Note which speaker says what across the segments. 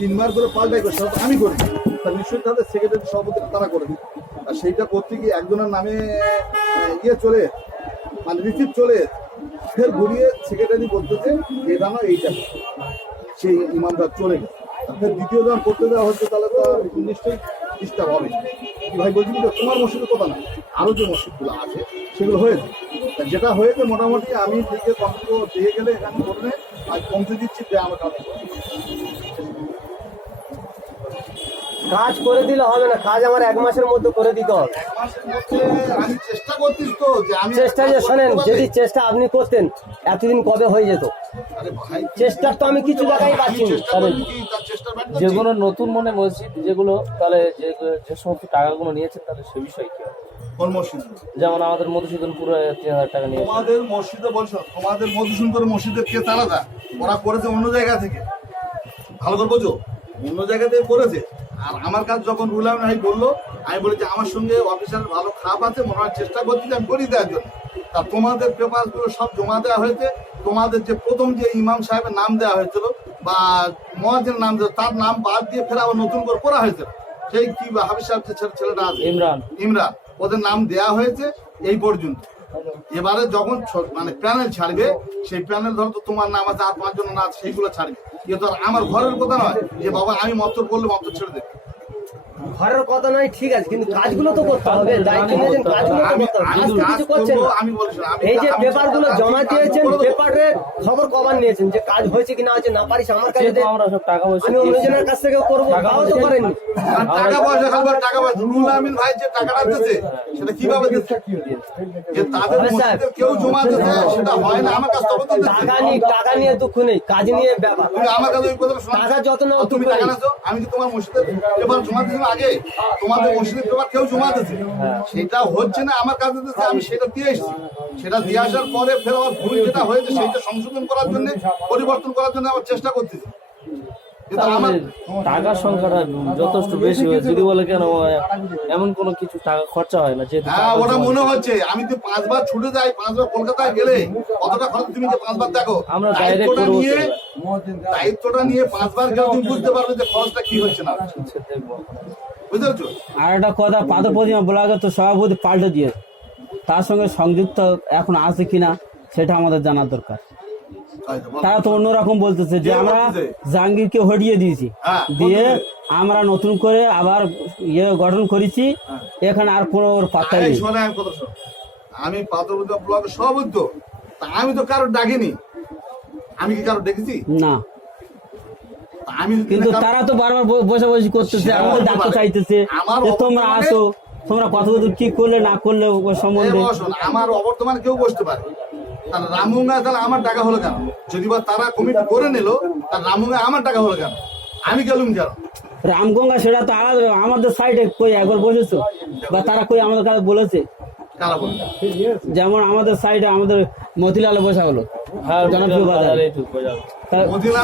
Speaker 1: তিনবার করে পাল্টাই করে, সেটা তো আমি করি। তার নিশ্চয়ই তাদের সেক্রেটারি সভাপতি তারা করে আর সেইটা করতে গিয়ে একজনের নামে ইয়ে চলে মানে রিসিভ চলে, ফের ঘুরিয়ে সেক্রেটারি বলতেছে এটা না এইটা। সেই ইমামটা চলে গেছে ফের দ্বিতীয় জন করতে দেওয়া হচ্ছে, তাহলে তো নিশ্চয়ই ডিস্টার্ব হবে। ভাই বলছি যে তোমার মসজিদের কথা না আরও যে মসজিদগুলো আছে, সেগুলো হয়েছে যেটা হয়েছে, মোটামুটি আমি দিকে কম্প দিয়ে গেলে এখানে করলে আর পৌঁছে দিচ্ছি যে আমার করবে।
Speaker 2: কাজ করে দিলে হবে না কাজ আমার এক মাসের মধ্যে করে দিতে হবে।
Speaker 1: এক মাসের মধ্যে আমি চেষ্টা করছিস তো যে
Speaker 2: চেষ্টা যে শোনেন যদি চেষ্টা আপনি করতেন এতদিন কবে হয়ে যেত?
Speaker 1: আরে
Speaker 2: চেষ্টা তো আমি কিছু জায়গায় পাচ্ছি?
Speaker 3: যেগুলো নতুন মনে মসজিদ যেগুলো তাহলে যে যে সমস্ত টাকাগুলো নিয়েছেন তাহলে সে বিষয়ে কি যেমন আমাদের মধুসূদনপুর তিন হাজার টাকা নিয়েছে।
Speaker 1: তোমাদের মসজিদে বলছো তোমাদের মধুসূদন মসজিদের কেস আলাদা। ওরা করেছে অন্য জায়গা থেকে। ভালো করে বোঝো অন্য জায়গা থেকে করেছে। আর আমার কাছে যখন রুলাম ভাই বলল আমি বলি যে আমার সঙ্গে অফিসার ভালো খারাপ আছে মনে হয় চেষ্টা করছি যে আমি করি দেওয়ার জন্য। তা তোমাদের পেপারগুলো সব জমা দেওয়া হয়েছে। তোমাদের যে প্রথম যে ইমাম সাহেবের নাম দেওয়া হয়েছিল বা মহাজের নাম দেওয়া তার নাম বাদ দিয়ে ফের আবার নতুন করে করা হয়েছিল সেই কি হাফিজ সাহেব যে ছেলেটা আছে?
Speaker 3: ইমরান।
Speaker 1: ইমরান। ওদের নাম দেয়া হয়েছে এই পর্যন্ত। এবারে যখন মানে প্যানেল ছাড়বে, সেই প্যানেল ধরো তো তোমার নাম আছে, আর পাঁচজন না সেইগুলো ছাড়বে। এ আমার ঘরের কথা নয় যে, বাবা, আমি মত্তর করলে মত্তর ছেড়ে দেবে।
Speaker 2: ঘরের কথা নয় ঠিক আছে কিন্তু কাজগুলো তো করতে হবে দায়িত্ব নিয়েছেন কাজগুলো তো করতে কিছু করছেন এই যে
Speaker 1: আমি পেপারগুলো
Speaker 2: জমা দিয়েছেন পেপারে খবর কবার নিয়েছেন যে কাজ হয়েছে কি না হয়েছে না পারিস আমার কাছে
Speaker 3: আমরা সব টাকা পয়সা
Speaker 2: আমি অন্যজনের কাছ থেকে করব তাও তো
Speaker 1: আর টাকা পয়সা খাবার টাকা পয়সা। রুল আমিন ভাই যে টাকাটা দিচ্ছে সেটা কীভাবে দিচ্ছে যে তাদের মসজিদের কেউ জমা দিচ্ছে সেটা হয় না আমার কাছে তবে তো
Speaker 2: টাকা নিয়ে টাকা নিয়ে দুঃখ নেই কাজ নিয়ে ব্যাপার।
Speaker 1: তুমি আমার কাছে ওই শোনো
Speaker 2: টাকা যত নাও
Speaker 1: তুমি টাকা নাছো আমি কি তোমার মসজিদের পেপার জমা দিয়েছিলাম আগে তোমাদের মসজিদের পেপার কেউ জমা দিয়েছে। সেটা হচ্ছে না আমার কাছে দিচ্ছে আমি সেটা দিয়ে এসেছি। সেটা দিয়ে আসার পরে ফের আমার ভুল যেটা হয়েছে সেটা সংশোধন করার জন্য পরিবর্তন করার জন্য আমার চেষ্টা করতেছি।
Speaker 3: টাকার সংখ্যাটা যথেষ্ট বেশি হয়। যদি বলে কেন এমন কোনো কিছু টাকা খরচা হয় না যেহেতু
Speaker 1: হ্যাঁ ওটা মনে হচ্ছে। আমি তো পাঁচবার ছুটে যাই পাঁচবার কলকাতায় গেলে কতটা খরচ তুমি যে পাঁচবার দেখো?
Speaker 3: আমরা
Speaker 1: দায়িত্বটা নিয়ে দায়িত্বটা নিয়ে পাঁচবার গেলে তুমি বুঝতে পারবে যে খরচটা কি হচ্ছে না
Speaker 4: আর একটা কথা পাদ প্রতিমা ব্লকের তো সভাপতি পাল্টে দিয়েছে। তার সঙ্গে সংযুক্ত এখন আছে কিনা সেটা আমাদের জানার দরকার। তারা তো অন্যরকম বলতেছে যে আমরা জাহাঙ্গীরকে হটিয়ে দিয়েছি।
Speaker 1: হ্যাঁ,
Speaker 4: দিয়ে আমরা নতুন করে আবার ইয়ে গঠন করেছি। এখানে আর কোনো পাত্তা নেই।
Speaker 1: আমি আমি ব্লকের সভাপতি তো। আমি তো কারও ডাকিনি। আমি কি কারও ডেকেছি?
Speaker 4: না।
Speaker 1: আমি
Speaker 4: কিন্তু তারা তো বারবার বসে বসে করতেছে আমাদের ডাকতে চাইতেছে তোমরা আসো তোমরা কত দূর কি করলে না করলে সম্বন্ধে?
Speaker 1: আমার অবর্তমানে কেউ বসতে পারে তাহলে রামগঙ্গা তাহলে আমার টাকা হলো কেন? যদি বা তারা কমিটি করে নিল তাহলে রামগঙ্গা আমার টাকা হলো কেন? আমি গেলুম কেন?
Speaker 4: রামগঙ্গা সেটা তো আলাদা আমাদের সাইডে কই একবার বসেছো? বা তারা কই আমাদের কাছে বলেছে? যেমন আমাদের সাইডে আমাদের মতিলালে বসা হলো
Speaker 3: হ্যাঁ
Speaker 4: জনপ্রিয় বাজার।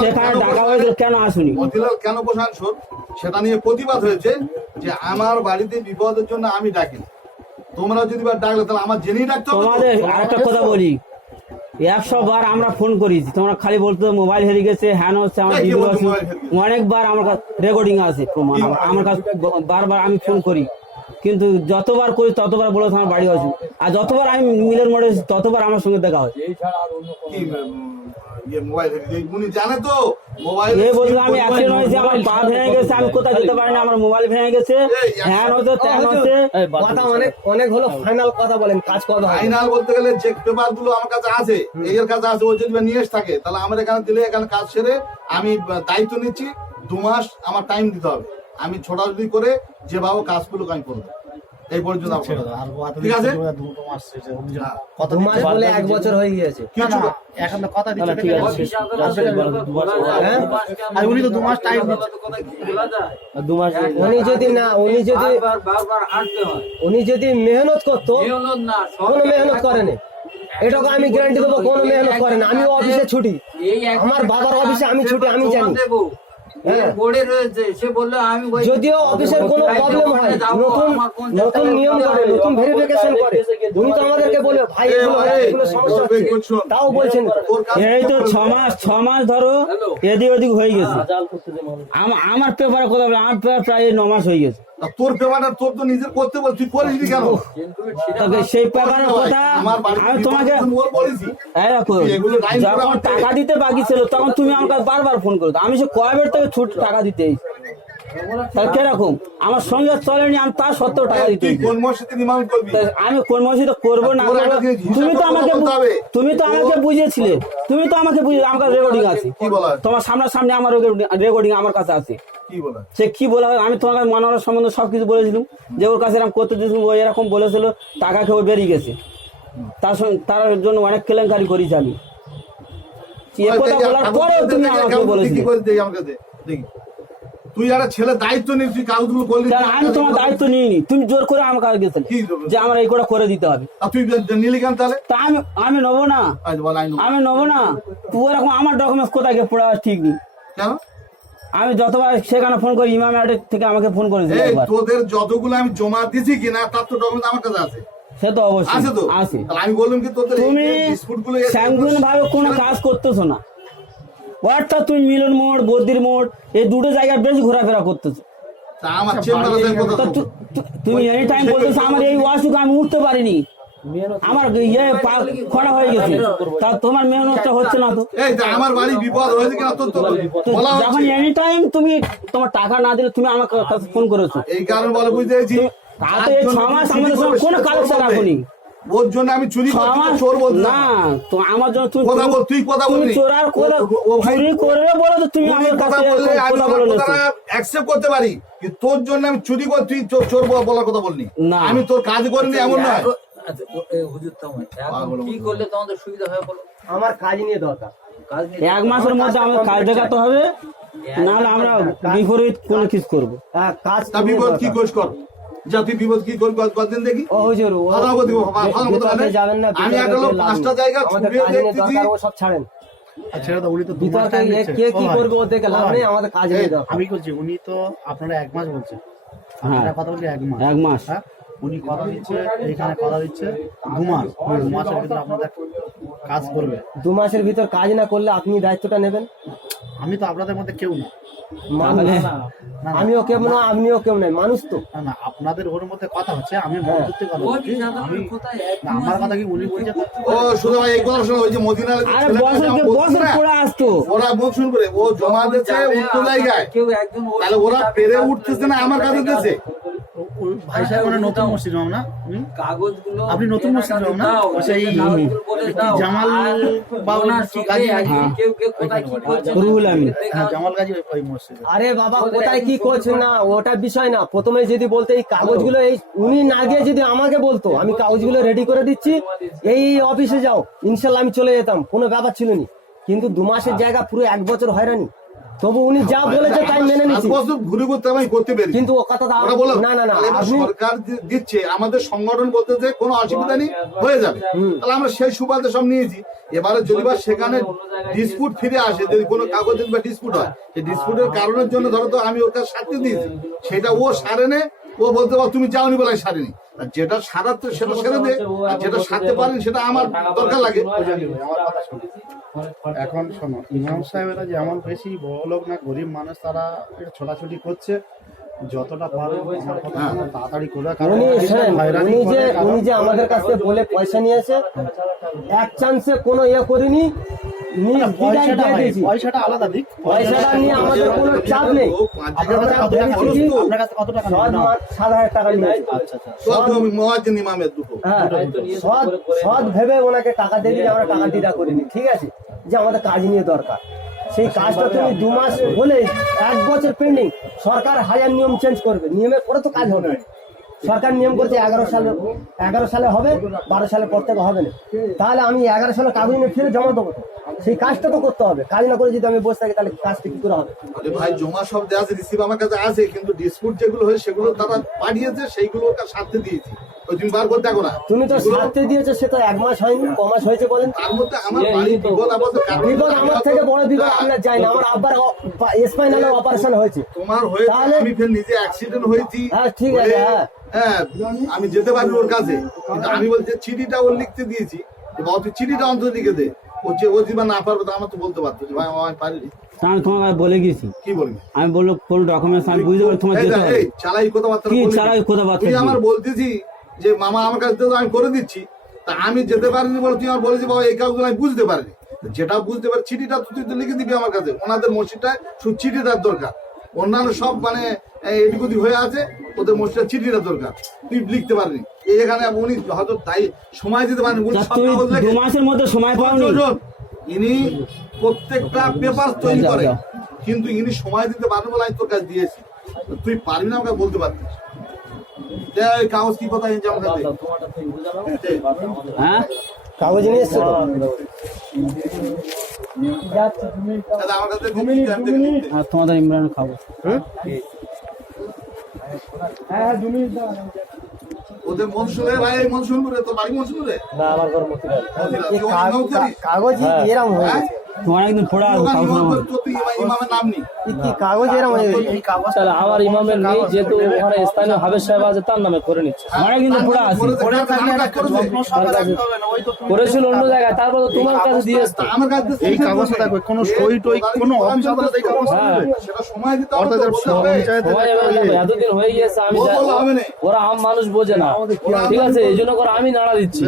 Speaker 4: সেখানে ডাকা
Speaker 1: বসা
Speaker 4: হয়েছিল কেন আসুনি?
Speaker 1: মতিলাল কেন বসান শোন? সেটা নিয়ে প্রতিবাদ হয়েছে যে আমার বাড়িতে বিপদের জন্য আমি ডাকি তোমরা যদি বা ডাকলে তাহলে আমার জেনেই ডাকতে
Speaker 4: তোমাদের আরেকটা কথা বলি। একশো বার আমরা ফোন করেছি। তোমরা খালি বলতো মোবাইল হেরে গেছে হ্যান হচ্ছে আমার? অনেকবার আমার কাছে রেকর্ডিং আছে। প্রমাণ আমার- কাছে বারবার আমি ফোন করি। কিন্তু যতবার করি ততবার বলে আমার বাড়ি আছে আর যতবার আমি মিলের মোড়ে ততবার আমার সঙ্গে দেখা হয়।
Speaker 1: ইয়ে মোবাইল উনি জানে তো মোবাইল
Speaker 4: এ বলল আমি অ্যাক্সিডেন্ট হয়েছে আমার পা ভেঙে গেছে আমি কোথায় যেতে পারি না আমার মোবাইল ভেঙে গেছে হ্যান হচ্ছে ত্যান হচ্ছে
Speaker 2: কথা অনেক অনেক হলো ফাইনাল কথা বলেন কাজ কবে হবে?
Speaker 1: ফাইনাল বলতে গেলে চেক পেপারগুলো আমার কাছে আছে এর কাছে আছে ও যদি নিয়ে এসে থাকে তাহলে আমার এখানে দিলে এখানে কাজ সেরে আমি দায়িত্ব নিচ্ছি দু মাস আমার টাইম দিতে হবে। আমি ছোটাছুটি করে যেভাবে কাজগুলো আমি করব। এই পর্যন্ত আমার ঠিক আছে।
Speaker 2: দু মাস বলে এক বছর হয়ে গিয়েছে।
Speaker 1: কিছু
Speaker 5: এখন তো কথা দিচ্ছে।
Speaker 3: ঠিক আছে
Speaker 2: হ্যাঁ?
Speaker 5: আর উনি তো দু মাস টাইম দিচ্ছে।
Speaker 3: দু মাস
Speaker 2: উনি যদি না উনি যদি উনি যদি মেহনত করতো কোনো মেহনত করেনি। এটাকে আমি গ্যারান্টি দেবো কোনো মেহনত করে না আমি অফিসে ছুটি। আমার বাবার অফিসে আমি ছুটি আমি জানি।
Speaker 6: বোর্ডে রয়েছে সে বলল আমি
Speaker 2: যদিও অফিসের কোনো প্রবলেম হয় নতুন
Speaker 6: আমার কোন
Speaker 2: নতুন নিয়ম করে নতুন ভেরিফিকেশন করে। উনি তো আমাদেরকে বলে ভাই এগুলো সমস্যা হচ্ছে। তাও বলছেন।
Speaker 4: এই তো ছ মাস ছ মাস ধরো এদিক ওদিক হয়ে গেছে। আমার পেপারে কথা বলে আমার পেপার প্রায় ন মাস হয়ে গেছে।
Speaker 1: তোর পেপারটা তোর তো নিজের করতে বল তুই করিসনি কেন
Speaker 4: তবে সেই পেপারের কথা আমি তোমাকে যখন টাকা দিতে বাকি ছিল তখন তুমি আমাকে বারবার ফোন করো আমি সে কয়বার তোকে ছুট টাকা দিতে। তাহলে কীরকম আমার সঙ্গে চলেনি আমি তার সত্ত্বেও টাকা দিতে আমি কোন মসজিদে করব না? তুমি তো আমাকে তুমি তো আমাকে বুঝিয়েছিলে। তুমি তো আমাকে বুঝিয়ে আমার কাছে রেকর্ডিং আছে? তোমার সামনাসামনি আমার রেকর্ডিং আমার কাছে আছে? সে কি বলা হয়? আমি তোমাকে মানবার সম্বন্ধে সবকিছু বলেছিলাম। যে ওর কাছে এরকম করতে দিয়েছিলাম ও এরকম বলেছিল টাকা খেয়ে বেরিয়ে গেছে। তার সঙ্গে তার জন্য অনেক কেলেঙ্কারি করেছি আমি। এ কথা বলার পরেও তুমি আমাকে বলেছিলে।
Speaker 1: তুই একটা ছেলে দায়িত্ব নিস তুই কাগজগুলো করলি।
Speaker 4: আমি তোমার দায়িত্ব নিইনি। তুমি জোর করে আমার কাছে গেছিলে যে আমার এই করে করে দিতে হবে।
Speaker 1: তুই নিলি কেন তাহলে?
Speaker 4: আমি আমি নেব না। আমি নেব না। তুই ওরকম আমার ডকুমেন্টস কোথায় গিয়ে পড়ে ঠিক নেই।
Speaker 1: কেন?
Speaker 4: আমি যতবার সেখানে ফোন করি ইমাম অ্যাডের থেকে আমাকে ফোন একবার।
Speaker 1: তোদের যতগুলো আমি জমা দিছি কিনা তার তো ডকুমেন্ট আমার কাছে আছে।
Speaker 4: সে তো অবশ্যই
Speaker 1: আছে তো?
Speaker 4: আছে।
Speaker 1: আমি বললাম কি তোদের
Speaker 4: তুমি স্যাংগুন ভাবে কোনো কাজ করতেছো না। ওয়ার্ডটা তুমি মিলন মোড় বদ্দির মোড় এই দুটো জায়গায় বেশ ঘোরাফেরা করতেছো। তু- তুমি এনি টাইম বলতেছো আমার এই ওয়াশুক আমি উঠতে পারিনি। আমার ইয়ে পা খড়া হয়ে গেছে। তা তোমার মেহনতটা হচ্ছে না তো?
Speaker 1: আমার বাড়ি বিপদ হয়েছে কিনা তো
Speaker 4: তো যখন এনি টাইম তুমি তোমার টাকা না দিলে তুমি আমার কাছে ফোন করেছ।
Speaker 1: এই কারণে বলে বুঝতে পেরেছি।
Speaker 4: তাতে ছ মাস আমাদের কোনো কালেকশন রাখুনি।
Speaker 1: ওর জন্য আমি চুরি চোর বলছি
Speaker 4: না। তো আমার জন্য তুমি
Speaker 1: কথা বল তুই কথা বলবি
Speaker 4: চোরার করে
Speaker 1: ও- ভাই
Speaker 4: চুরি করবে বলে তো তুমি আমার
Speaker 1: কথা বললে আমি
Speaker 4: কথা
Speaker 1: আমার অ্যাকসেপ্ট করতে পারি কিন্তু তোর জন্য আমি চুরি কর তুই চোর চোর বলার কথা বলনি
Speaker 4: না।
Speaker 1: আমি তোর কাজ করিনি এমন নয়।
Speaker 6: আচ্ছা, হুজুর। কি করলে তোমাদের সুবিধা হয় বলো?
Speaker 2: আমার কাজ নিয়ে দরকার।
Speaker 4: এক মাসের মধ্যে আমার কাজ দেখাতে হবে নাহলে আমরা বিপরীত কোনো কিছু করব।
Speaker 2: হ্যাঁ, কাজ
Speaker 1: তা বিপদ কি কোষ কর? যা তুই বিপদ কি করবি কত- কতদিন দেখি? মানে।
Speaker 2: যাবেন না
Speaker 1: আমি একটা লোক পাঁচটা জায়গা
Speaker 2: সব ছাড়েন।
Speaker 5: উনি তো দু মাস
Speaker 2: বিতর্কে
Speaker 5: টাইম
Speaker 2: এ
Speaker 5: দিচ্ছে
Speaker 2: কে কি
Speaker 5: ভাই,
Speaker 2: করবে ওদেরকে লাভ নেই আমাদের কাজ
Speaker 5: আমি বলছি উনি তো আপনারা এক মাস বলছেন। আপনারা কথা বলছি এক মাস।
Speaker 4: এক মাস।
Speaker 5: উনি কথা দিচ্ছে এইখানে কথা দিচ্ছে। দু মাস দু মাসের ভিতরে আপনাদের কাজ করবে।
Speaker 2: দু মাসের ভিতর কাজ না করলে আপনি দায়িত্বটা নেবেন?
Speaker 5: আমি তো আপনাদের মধ্যে কেউ না,
Speaker 2: আমিও কেউ না আপনিও কেউ নাই মানুষ তো
Speaker 5: না আপনাদের ওর মধ্যে কথা হচ্ছে আমি বন্ধুত্বে কথা বলছি আমার কথা কি উনি বলছে
Speaker 1: ও শুধু ভাই এই কথা শোনো ওই যে মদিনার
Speaker 4: বছর পরে আসতো
Speaker 1: ওরা মুখ শুন করে ও জমা দিচ্ছে উত্তর জায়গায়
Speaker 6: কেউ একজন
Speaker 1: তাহলে ওরা পেরে উঠতেছে না আমার কাছে দিতেছে
Speaker 5: ভাই সাহেব মানে নতুন মসজিদ না
Speaker 6: কাগজগুলো
Speaker 5: আপনি নতুন মসজিদ না? ও সেই। জামাল
Speaker 6: আর
Speaker 5: বাবু
Speaker 6: ওনার
Speaker 5: কি
Speaker 6: সঙ্গে
Speaker 5: গাজী
Speaker 4: হ্যাঁ।
Speaker 6: কেউ কেউ কোথায় কি করছে? না
Speaker 4: রুহুল আমিন।
Speaker 5: হ্যাঁ জামাল গাজী ওই- মসজিদে।
Speaker 2: আরে বাবা কোথায় কি করছেন না? ওটা বিষয় না। প্রথমে যদি বলতে এই কাগজগুলো এই উনি না গিয়ে যদি আমাকে বলতো আমি কাগজগুলো রেডি করে দিচ্ছি এই অফিসে যাও। ইনশাল্লাহ আমি চলে যেতাম। কোনো ব্যাপার ছিল না। কিন্তু দু মাসের জায়গা পুরো এক বছর হয়রানি। তবু উনি যা বলেছে তাই মেনে নিচ্ছি
Speaker 1: ঘুরে ঘুরতে আমি করতে পেরেছি।
Speaker 2: কিন্তু ও কথা না না না
Speaker 1: তাহলে এবার
Speaker 2: আপনি
Speaker 1: সরকার দিচ্ছে আমাদের সংগঠন বলতেছে কোনো অসুবিধা নেই হয়ে যাবে। তাহলে আমরা সেই সুবাদে সব নিয়েছি। এবারে যদি বা সেখানে ডিসপুট ফিরে আসে যদি কোনো কাগজ বা ডিসপুট হয় সেই ডিসপুটের কারণের জন্য ধরো তো আমি ওর কাছে সারতে দিয়েছি। সেটা ও সারেনে ও বলতে পারো তুমি যাওনি বলে সারিনি। আর যেটা সারাতে সেটা সেরে দে আর যেটা সারতে পারেন সেটা আমার দরকার লাগে।
Speaker 5: আমার কথা শোনো। এখন শোনো ইমাম সাহেবেরা যেমন বেশি বড় লোক না গরিব মানুষ তারা ছোটাছুটি করছে। যতটা পারে শোনো, তাড়াতাড়ি করে কারণ
Speaker 2: উনি যে উনি যে আমাদের কাছ থেকে বলে পয়সা নিয়েছে এক চান্সে কোনো ইয়ে করিনি।
Speaker 5: পয়সাটা পয়সাটা আলাদা দিক।
Speaker 2: পয়সাটা নিয়ে আমাদের কোনো চাপ নেই।
Speaker 5: আপনার কাছে কত টাকা
Speaker 2: সাত হাজার
Speaker 5: আচ্ছা আচ্ছা
Speaker 2: হ্যাঁ সৎ ভেবে ওনাকে দিয়ে দিলে আমরা টাকা দিদা করিনি ঠিক আছে? যে আমাদের কাজ নিয়ে দরকার। সেই কাজটা তুমি দু মাস হলে এক বছর পেন্ডিং সরকার হাজার নিয়ম চেঞ্জ করবে। নিয়মের পরে তো কাজ হবে। না। সরকার নিয়ম করছে এগারো সালে এগারো সালে হবে বারো সালে পর থেকে হবে না। তাহলে আমি এগারো সালে কাগজ নিয়ে ফিরে জমা দেবো সেই কাজটা তো করতে হবে। কাজ না করে যদি আমি বসে থাকি তাহলে কাজটা কি করে হবে?
Speaker 1: আরে ভাই জমা সব দেওয়া আছে রিসিভ আমার কাছে আছে কিন্তু ডিসপুট যেগুলো হয় সেগুলো তারা পাঠিয়েছে সেইগুলো সাথে দিয়েছি। তুমি বার করতে থাকো না।
Speaker 2: তুমি তো সারতে দিয়েছ সে তো এক মাস হয়নি ক মাস হয়েছে বলেন
Speaker 1: তার মধ্যে আমার বাড়ি বিপদ
Speaker 2: আমার থেকে বড় বিপদ আপনার যায় না। আমার আব্বার স্পাইনাল অপারেশন হয়েছে।
Speaker 1: তোমার হয়েছে
Speaker 2: তাহলে-
Speaker 1: আমি ফের নিজে অ্যাক্সিডেন্ট হয়েছি।
Speaker 2: হ্যাঁ, ঠিক আছে,
Speaker 1: হয়ে,
Speaker 2: হ্যাঁ।
Speaker 1: আমি যেতে পারি ওর কাছে। কিন্তু আমি বলছি চিঠিটা ওর লিখতে দিয়েছি। বাবা তুই চিঠিটা অন্তত লিখে দে। ও যে ও যদি না পারবে তো আমার তো বলতে পারতো ভাই আমি পারিনি।
Speaker 4: আমি তোমাকে বলে গেছি।
Speaker 1: কি বলবি?
Speaker 4: আমি বলল কোন ডকুমেন্টস আমি বুঝতে পারি তোমার যেতে হবে।
Speaker 1: চালাই কথাবার্তা
Speaker 4: কি চালাই কথাবার্তা?
Speaker 1: তুই আমার বলতেছি যে মামা আমার কাছে তো আমি করে দিচ্ছি। তা আমি যেতে পারিনি বলে তুই আমার বলেছি বাবা এই কাজগুলো আমি বুঝতে পারিনি। যেটা বুঝতে পারি চিঠিটা তুই তো লিখে দিবি আমার কাছে। ওনাদের মসজিদটায় শুধু চিঠিটার দরকার। অন্যান্য সব মানে এদিক ওদিক হয়ে আছে। ওদের মসজিদের চিঠিটা দরকার। তুই লিখতে পারবি। এখানে উনি হয়তো তাই সময় দিতে পারেন
Speaker 4: দু মাসের মধ্যে সময় পাওনি?
Speaker 1: ইনি প্রত্যেকটা পেপার তৈরি করে কিন্তু ইনি সময় দিতে পারবে বলে আমি তোর কাছে দিয়েছি। তুই পারবি না আমাকে বলতে পারবি কাগজ কি কথা।
Speaker 4: হ্যাঁ?
Speaker 2: কাগজ নিয়ে এসছো
Speaker 4: তোমাদের ইমরান খাব।
Speaker 1: ওদের মন ভাই এই মন তোর বাড়ি মন
Speaker 3: না আমার ঘর মতিলাল
Speaker 2: এই কা- কা- কাগজই এরম হয়ে গেছে।
Speaker 4: তোমার একদম ফোড়া কাগজ।
Speaker 1: ইমামের নাম নেই।
Speaker 2: কাগজ এরম
Speaker 3: তাহলে আমার ইমামের নেই যেহেতু ওখানে স্থানীয় হাবের সাহেব আছে তার নামে করে নিচ্ছে।
Speaker 4: আমার কিন্তু আছে।
Speaker 3: করেছিল অন্য জায়গায় তারপর তোমার কাছে দিয়ে এসছে
Speaker 5: এই কাগজটা দেখবে কোনো সই টই কোনো অফিস আদালত এই কাগজ
Speaker 3: হ্যাঁ।
Speaker 1: সেটা সময় দিতে হবে
Speaker 3: দেখো, এতদিন হয়ে গিয়েছে আমি। ওরা আম মানুষ বোঝে না। ঠিক আছে এই জন্য করে আমি নাড়া দিচ্ছি।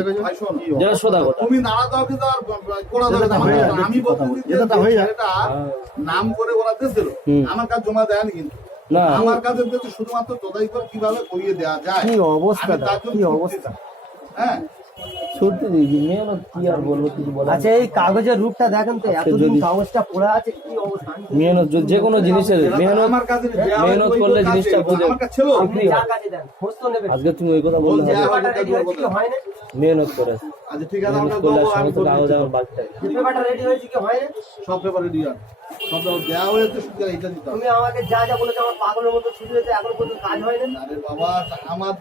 Speaker 3: যেটা সোদা কথা।
Speaker 1: তুমি নাড়া দাও কিন্তু আর কোড়া দাও না।
Speaker 5: হয়ে
Speaker 1: আমি
Speaker 5: হয়ে
Speaker 1: নাম করে ওরা আমার কাছে জমা দেয়নি কিন্তু।
Speaker 3: না।
Speaker 1: আমার কাছে দিয়েছে শুধুমাত্র তোদাই করে কীভাবে করিয়ে দেওয়া যায়
Speaker 2: কি অবস্থা কি অবস্থা?
Speaker 1: হ্যাঁ।
Speaker 3: সত্যি দিদি মেহনত কি আর বলব কিছু বলার
Speaker 2: আচ্ছা এই কাগজের রূপটা দেখেন তো এতদিন কাগজটা পড়ে আছে কি অবস্থা?
Speaker 3: মেহনত যে- যে কোনো জিনিসের মেহনত
Speaker 1: আমার কাছে
Speaker 3: মেহনত করলে জিনিসটা বোঝে। আপনি
Speaker 2: দেন
Speaker 3: আজকে তুমি ওই কথা বললে
Speaker 2: হয়
Speaker 3: মেহনত করে।
Speaker 1: আচ্ছা ঠিক আছে আমরা দেবো, আমি
Speaker 3: সমস্ত
Speaker 1: করে
Speaker 3: কাগজ
Speaker 1: দিচ্ছি।
Speaker 3: আমার বাকি থাকে
Speaker 2: যে পেপারটা রেডি হয়েছে কি হয় না
Speaker 1: সব পেপারে দিয়ে সব দেওয়া হয়েছে শুধু এইটা দিতে
Speaker 2: তুমি আমাকে যা যা বলেছ আমার পাগলের মতো ছুটি হয়েছে এখন পর্যন্ত কাজ হয় না
Speaker 1: আরে বাবা আমার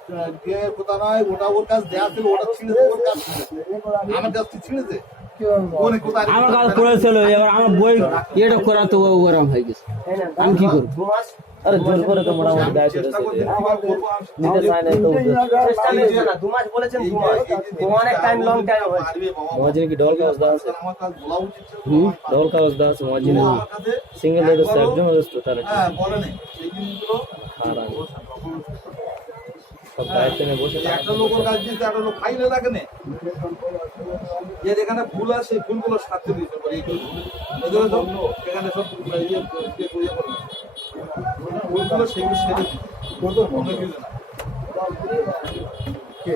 Speaker 1: যে কথা নয় ওটা ওর কাছে দেওয়া ছিল ওটা ছিল ওর কাছে আমার কাছে ছিঁড়েছে কোনে কোথায়
Speaker 4: আমার এবার বই এটা করা তো ওরম হয়ে গেছে। আমি কি করব?
Speaker 3: আরে জোর করে তো মোটামুটি দায়
Speaker 1: চেষ্টা
Speaker 3: করেছে
Speaker 1: করছি কীভাবে করব আমি
Speaker 3: নিতে চায় না তো
Speaker 2: চেষ্টা নিয়েছো না দু মাস বলেছেন দু মাস। অনেক টাইম লং টাইম হয়েছে।
Speaker 1: পারবে
Speaker 3: কি
Speaker 1: ডল কাজ দাস
Speaker 3: হুম? ডল কাজ দাস মহাজিনে সিঙ্গেল লেডার একজন হচ্ছে তো
Speaker 1: হ্যাঁ বলে নেই। সেই দিনগুলো
Speaker 3: আর আমি সব দায়িত্ব নিয়ে বসে
Speaker 1: একটা লোকের কাছে দিয়েছে একটা লোক ফাইলে রাখে নে। যে যেখানে ফুল আছে সেই ফুলগুলো সাথে দিতে পারে এগুলো এখানে সব ইয়ে ইয়ে ইয়ে ফুলগুলো সেগুলো সেরে কত অন্য কিছু না। কে?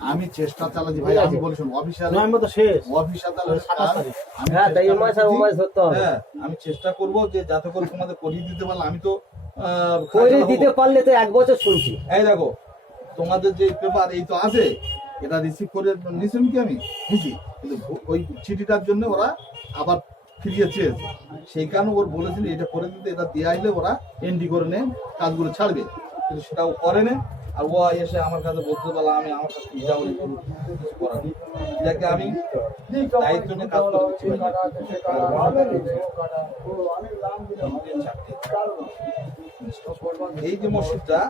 Speaker 1: আমি চেষ্টা চালাচ্ছি ভাই আমি বলছি
Speaker 5: নভেম্বর তো শেষ।
Speaker 1: আমি
Speaker 2: হ্যাঁ
Speaker 1: হ্যাঁ আমি চেষ্টা করব যে যাতে করে তোমাদের করিয়ে দিতে পারলে। আমি তো আহ,
Speaker 2: করে
Speaker 1: খারাপ
Speaker 2: দিতে পারলে তো এক বছর শুনছি।
Speaker 1: এই দেখো তোমাদের যে পেপার এই তো আছে এটা রিসিভ করে নিয়েছিলাম কি আমি? নিছি। কিন্তু ওই চিঠিটার জন্য ওরা আবার ফিরিয়ে চেয়েছে। সেই কারণে ওর বলেছিল এটা করে দিতে এটা দিয়ে আইলে ওরা এন্ডি করে নে কাজগুলো ছাড়বে। কিন্তু সেটা ও করে নে। আর ও এসে আমার কাছে বলতে পারলাম আমি আমার কাছে কি যাব কিছু করার যাকে আমি দায়িত্ব নিয়ে কাজ এই যে মসজিদটা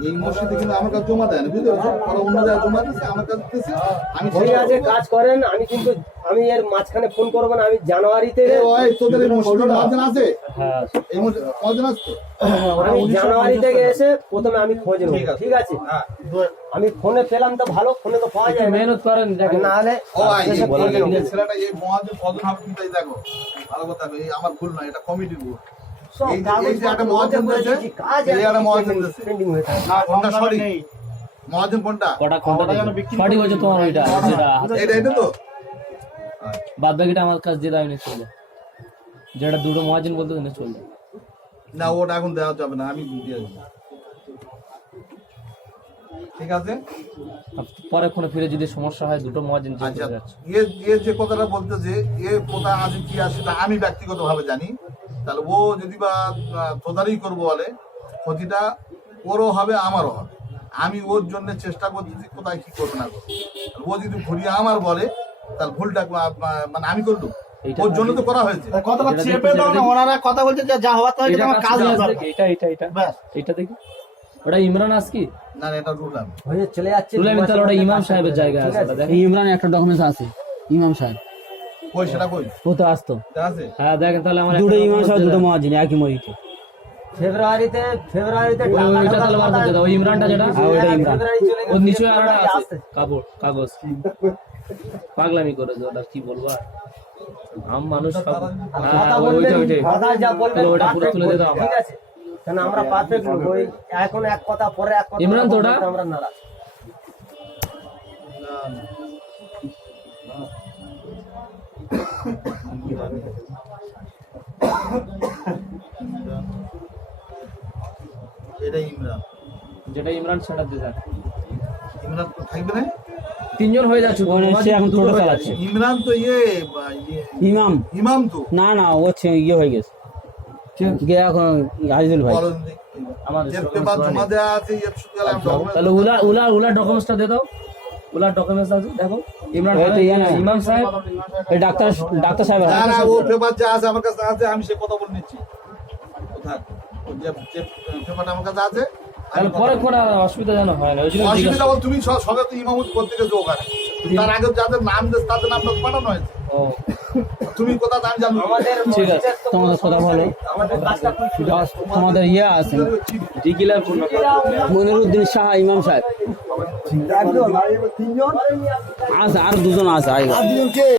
Speaker 1: এই মসজিদে কিন্তু আমার কাছে জমা দেয় না বুঝতে পারছ? ওরা অন্য জায়গায় জমা দিচ্ছে আমার কাছে দিচ্ছে আমি
Speaker 2: ঠিক আছে কাজ করেন আমি কিন্তু আমি এর মাঝখানে ফোন করব না আমি জানুয়ারিতে
Speaker 1: এ, ওই তোদের এই মসজিদের মহাজন আছে?
Speaker 3: হ্যাঁ।
Speaker 1: এই মসজিদ মহাজন আছে
Speaker 2: আমি জানুয়ারি থেকে এসে প্রথমে আমি খোঁজ নেব
Speaker 1: ঠিক আছে।
Speaker 2: ঠিক আছে?
Speaker 1: হ্যাঁ।
Speaker 2: আমি ফোনে পেলাম তো ভালো ফোনে তো পাওয়া যায় না।
Speaker 3: মেহনত করেন দেখেন।
Speaker 2: না হলে
Speaker 1: ও ছেলেটা এই মহাজন কজন দেখো ভালো কথা এই আমার ভুল নয় এটা কমিটির ভুল। এই যে- একটা মহাজন এই একটা মহাজন।
Speaker 5: না
Speaker 1: কোনটা
Speaker 3: কটা
Speaker 1: কোনটা
Speaker 3: সঠিক তোমার ওইটা যেটা
Speaker 1: এটা এটা তো?
Speaker 3: বাদ বাকিটা আমার কাছে দিয়ে দাও চলে। যেটা দুটো মহাজন বলতে এনে চলে
Speaker 1: না ওটা এখন দেওয়া যাবে না আমি দিয়ে দেবো। ঠিক আছে?
Speaker 3: পরে কোনো ফিরে যদি সমস্যা হয় দুটো মহাজন
Speaker 1: আচ্ছা
Speaker 3: যাচ্ছে।
Speaker 1: এ যে কথাটা বলতেছে এ কোথা আছে কি আছে সেটা আমি ব্যক্তিগতভাবে জানি। তাহলে ও যদি বা তোদারি করব বলে ক্ষতিটা ওরও হবে আমারও হবে। আমি ওর জন্য চেষ্টা করতেছি কোথায় কি করবে না করবে। ও যদি ঘুরিয়ে আমার বলে তাহলে ভুলটা মানে আমি করলু ওর জন্য তো করা হয়েছে।
Speaker 5: কথাটা চেপে দাও না ওনারা কথা বলছে যা হওয়ার আমার কাজ
Speaker 3: এটা এটা এটা।
Speaker 5: ব্যাস।
Speaker 3: এটা দেখি ওটা ইমরান আজকি
Speaker 1: না না, এটা রুল আমি।
Speaker 2: হয়ে চলে যাচ্ছে।
Speaker 3: তুলে আমি তাহলে ওটা ইমাম সাহেবের জায়গায়
Speaker 2: ঠিক
Speaker 3: আছে।
Speaker 4: ইমরান একটা ডকুমেন্টস আছে ইমাম সাহেব।
Speaker 1: কই সেটা কই?
Speaker 3: ও তো আসতো। হ্যাঁ দেখেন তাহলে আমার
Speaker 4: দুটো
Speaker 3: একটা
Speaker 4: ইমাম সাহেব দুটো মহাজিন একই মহিতে
Speaker 2: ফেব্রুয়ারিতে ফেব্রুয়ারিতে
Speaker 3: ওইটা তাহলে বাদ
Speaker 2: কথা
Speaker 3: দাও, ইমরানটা যেটা?
Speaker 2: হ্যাঁ,
Speaker 4: হ্যাঁ, ওইটা ইমরান।
Speaker 2: ফেব্রুয়ারি চলে
Speaker 3: দেন। ওর নিচে আরেকটা আছে
Speaker 2: আসছে।
Speaker 3: কাগজ কাগজ। পাগলামি করেছে ওটা কি বলব আম মানুষ হ্যাঁ
Speaker 2: কথা বলবেন কথা যা বলবেন
Speaker 3: তাহলে পুরো তুলে দিয়ে দাও
Speaker 2: ঠিক আছে? কারণ আমরা পারফেক্ট লোক ওই এখন এক কথা পরে এক কথা
Speaker 3: ইমরান তো
Speaker 2: আমরা নারাজ।
Speaker 1: এটা ইমরান।
Speaker 3: যেটা ইমরান সেটা দিয়ে
Speaker 1: ইমরান তো থাকবে না?
Speaker 3: তিনজন হয়ে যাচ্ছে
Speaker 4: সে এখন টোটো চালাচ্ছে
Speaker 1: ইমরান তো ইয়ে ইয়ে
Speaker 4: ইমাম।
Speaker 1: ইমাম তো?
Speaker 4: না না ও ইয়ে হয়ে গেছে। গিয়ে এখন? আজিজুল ভাই।
Speaker 3: আমাদের
Speaker 1: গেলাম document-
Speaker 3: তাহলে উলা উলা উলা ডকুমেন্টসটা দিয়ে দাও। ডকুমেন্টস আছে দেখো। ইমরান
Speaker 4: এই ইয়ে না।
Speaker 3: ইমাম সাহেব
Speaker 4: এই ডাক্তার ডাক্তার সাহেব
Speaker 1: না না ও পেপার যা আছে আমার কাছে আছে আমি সে কথা বলে নিচ্ছি। কোথায়? যে যে পেপারটা আমার কাছে আছে
Speaker 3: তাহলে পরে কোনো অসুবিধা যেন হয় না ওই জন্য জিজ্ঞাসা-
Speaker 1: অসুবিধা বল তুমি স- সবে তো ইমামত করতে গেছো ওখানে। তার আগে যাদের নাম তাদের নামটা তো পাঠানো হয়েছে।
Speaker 3: ও।
Speaker 1: তুমি কোথা আমি জানব
Speaker 2: আমাদের
Speaker 3: ঠিক আছে,
Speaker 4: তোমাদের কথা ভালো। তোমাদের ইয়ে আছে। মনিরুদ্দিন শাহ ইমাম সাহেব।
Speaker 2: একজন তিনজন?
Speaker 4: আছে আর দুজন আছে আগে।